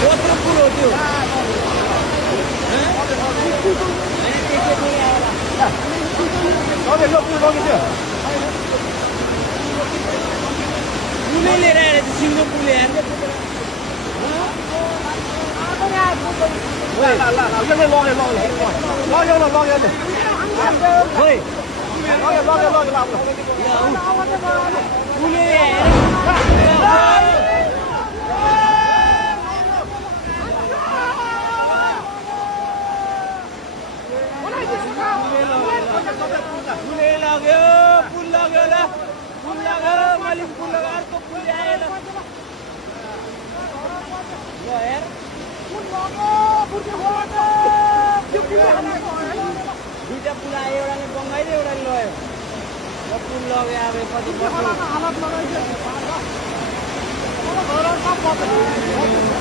कत्रो कुरो त्यो पुलै लिएर आएर सिङ्गो पुले आएर दुईटा पुला एउटाले बङ्गाइदियो एउटाले लयो पुल लग्यो अब कति